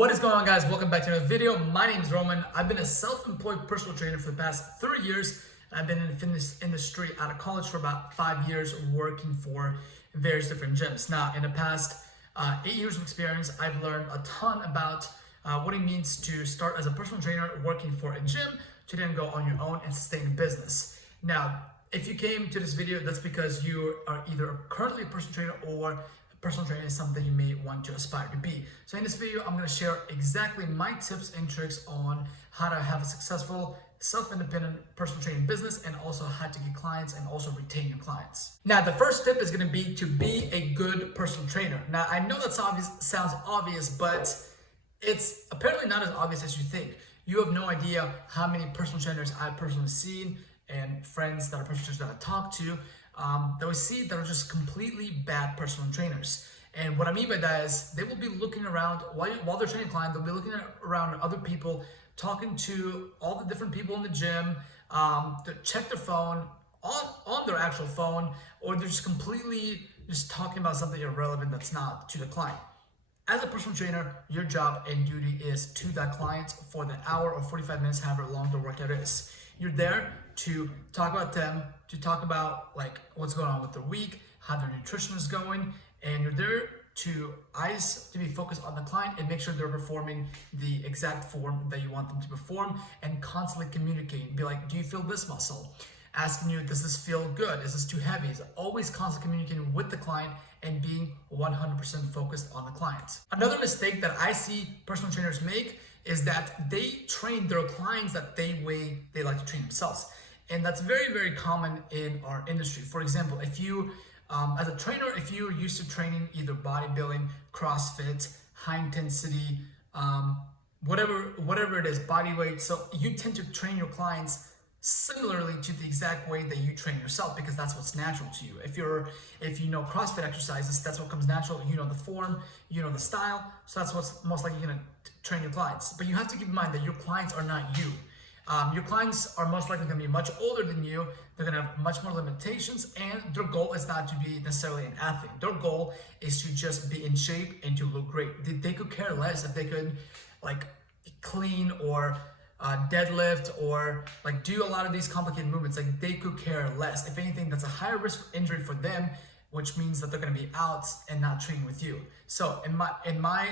What is going on, guys? Welcome back to another video. My name is Roman. I've been a self-employed personal trainer for the past 3 years. I've been in the fitness industry out of college for about 5 years, working for various different gyms. Now, in the past 8 years of experience, I've learned a ton about what it means to start as a personal trainer working for a gym to then go on your own and sustain a business. Now, if you came to this video, that's because you are either currently a personal trainer or personal training is something you may want to aspire to be. So in this video, I'm going to share exactly my tips and tricks on how to have a successful self-independent personal training business and also how to get clients and also retain your clients. Now, the first tip is going to be to be a good personal trainer. Now, I know that sounds obvious, but it's apparently not as obvious as you think. You have no idea how many personal trainers I've personally seen and friends that are personal trainers that I talk to that we see that are just completely bad personal trainers. And what I mean by that is they will be looking around while they're training a client, they'll be looking around other people, talking to all the different people in the gym, to check their phone on their actual phone, or they're just completely just talking about something irrelevant that's not to the client. As a personal trainer, your job and duty is to that client for the hour or 45 minutes, however long the workout is. You're there to talk about them, to talk about like what's going on with their week, how their nutrition is going, and you're there to be focused on the client and make sure they're performing the exact form that you want them to perform, and constantly communicate. Be like, do you feel this muscle? Asking you, does this feel good? Is this too heavy? Is always constantly communicating with the client and being 100% focused on the client. Another mistake that I see personal trainers make is that they train their clients that way they like to train themselves. And that's very, very common in our industry. For example, if you, as a trainer, if you're used to training either bodybuilding, CrossFit, high intensity, whatever it is, body weight, so you tend to train your clients similarly to the exact way that you train yourself, because that's what's natural to you. If you know CrossFit exercises, that's what comes natural. You know the form, you know the style, so that's what's most likely going to train your clients. But you have to keep in mind that your clients are not you. Your clients are most likely going to be much older than you. They're going to have much more limitations, and their goal is not to be necessarily an athlete. Their goal is to just be in shape and to look great. They could care less if they could like clean or deadlift or like do a lot of these complicated movements. Like, they could care less. If anything, that's a higher risk for injury for them, which means that they're going to be out and not training with you. So in my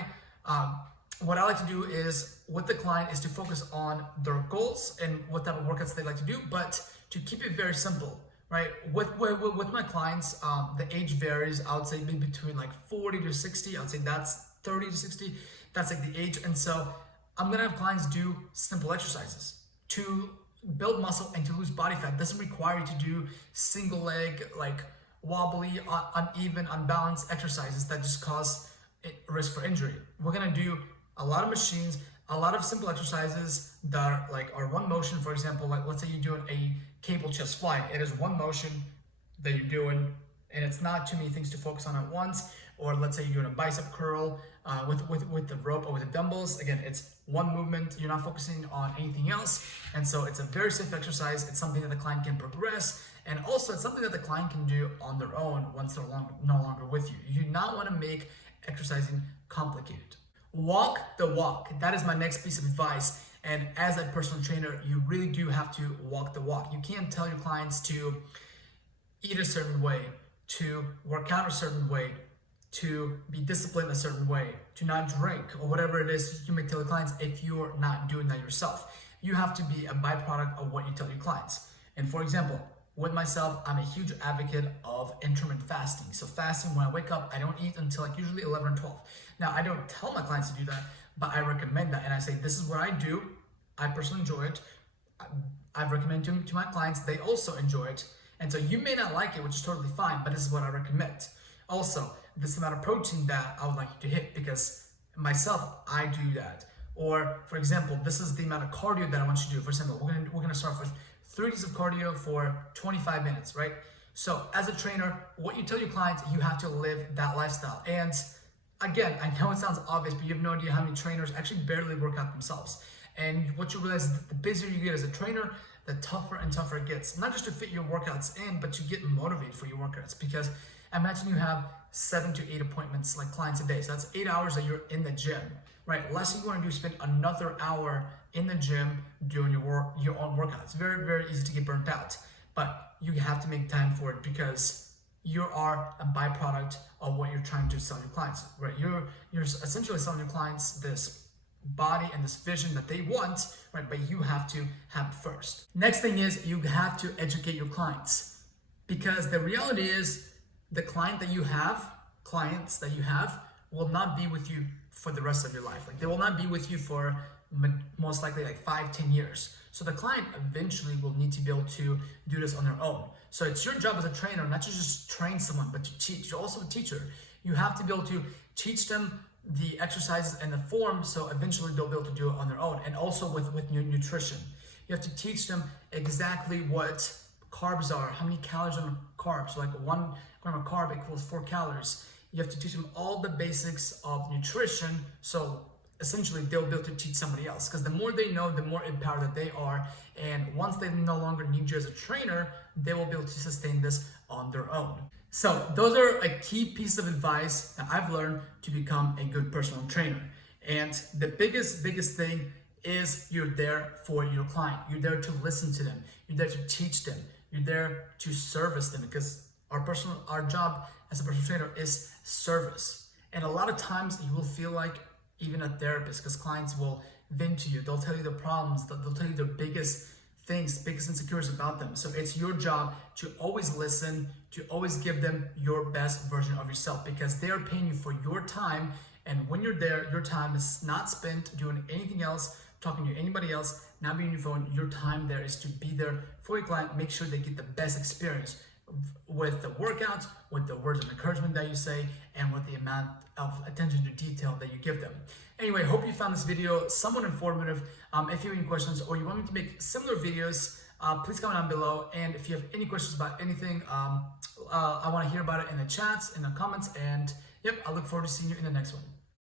what I like to do is with the client is to focus on their goals and what type of workouts they like to do, but to keep it very simple, right? With my clients, the age varies. I would say maybe between like 40 to 60. I would say that's 30 to 60. That's like the age. And so I'm gonna have clients do simple exercises to build muscle and to lose body fat. It doesn't require you to do single leg, like wobbly, uneven, unbalanced exercises that just cause risk for injury. We're gonna do a lot of machines, a lot of simple exercises that are one motion. For example, like let's say you're doing a cable chest fly. It is one motion that you're doing, and it's not too many things to focus on at once. Or let's say you're doing a bicep curl with the rope or with the dumbbells. Again, it's one movement. You're not focusing on anything else. And so it's a very safe exercise. It's something that the client can progress. And also it's something that the client can do on their own once they're no longer with you. You do not want to make exercising complicated. Walk the walk. That is my next piece of advice. And as a personal trainer, you really do have to walk the walk. You can't tell your clients to eat a certain way, to work out a certain way, to be disciplined a certain way, to not drink, or whatever it is you may tell your clients if you're not doing that yourself. You have to be a byproduct of what you tell your clients. And for example, with myself, I'm a huge advocate of intermittent fasting. So fasting, when I wake up, I don't eat until like usually 11 or 12. Now, I don't tell my clients to do that, but I recommend that. And I say, this is what I do. I personally enjoy it. I've recommended to my clients. They also enjoy it. And so you may not like it, which is totally fine, but this is what I recommend. Also, this amount of protein that I would like you to hit, because myself, I do that. Or for example, this is the amount of cardio that I want you to do. For example, we're gonna start with 3 days of cardio for 25 minutes, right? So as a trainer, what you tell your clients, you have to live that lifestyle. And again, I know it sounds obvious, but you have no idea how many trainers actually barely work out themselves. And what you realize is that the busier you get as a trainer, the tougher and tougher it gets. Not just to fit your workouts in, but to get motivated for your workouts. Because imagine you have 7 to 8 appointments, like clients a day. So that's 8 hours that you're in the gym, right? Last thing you want to do is spend another hour in the gym doing your own workout. It's very, very easy to get burnt out, but you have to make time for it because you are a byproduct of what you're trying to sell your clients, right? You're essentially selling your clients this body and this vision that they want, right? But you have to have it first. Next thing is you have to educate your clients, because the reality is the clients that you have will not be with you for the rest of your life. Like, they will not be with you for most likely like 5-10 years. So the client eventually will need to be able to do this on their own. So it's your job as a trainer not to just train someone, but to teach. You're also a teacher. You have to be able to teach them the exercises and the form, so eventually they'll be able to do it on their own. And also with nutrition, you have to teach them exactly what carbs are, how many calories on carbs. Like 1 gram of carb equals 4 calories. You have to teach them all the basics of nutrition, so essentially they'll be able to teach somebody else, because the more they know, the more empowered that they are. And once they no longer need you as a trainer, they will be able to sustain this on their own. So those are a key piece of advice that I've learned to become a good personal trainer. And the biggest thing is you're there for your client. You're there to listen to them. You're there to teach them. You're there to service them, because our job as a personal trainer is service. And a lot of times you will feel like even a therapist, because clients will vent to you. They'll tell you their problems. They'll tell you their biggest things, biggest insecurities about them. So it's your job to always listen, to always give them your best version of yourself, because they are paying you for your time. And when you're there, your time is not spent doing anything else, talking to anybody else, not being on your phone. Your time there is to be there for your client, make sure they get the best experience with the workouts, with the words of encouragement that you say, and with the amount of attention to detail that you give them. Anyway, hope you found this video somewhat informative. If you have any questions or you want me to make similar videos, please comment down below. And if you have any questions about anything, I want to hear about it in the chats, in the comments. And yep, I look forward to seeing you in the next one.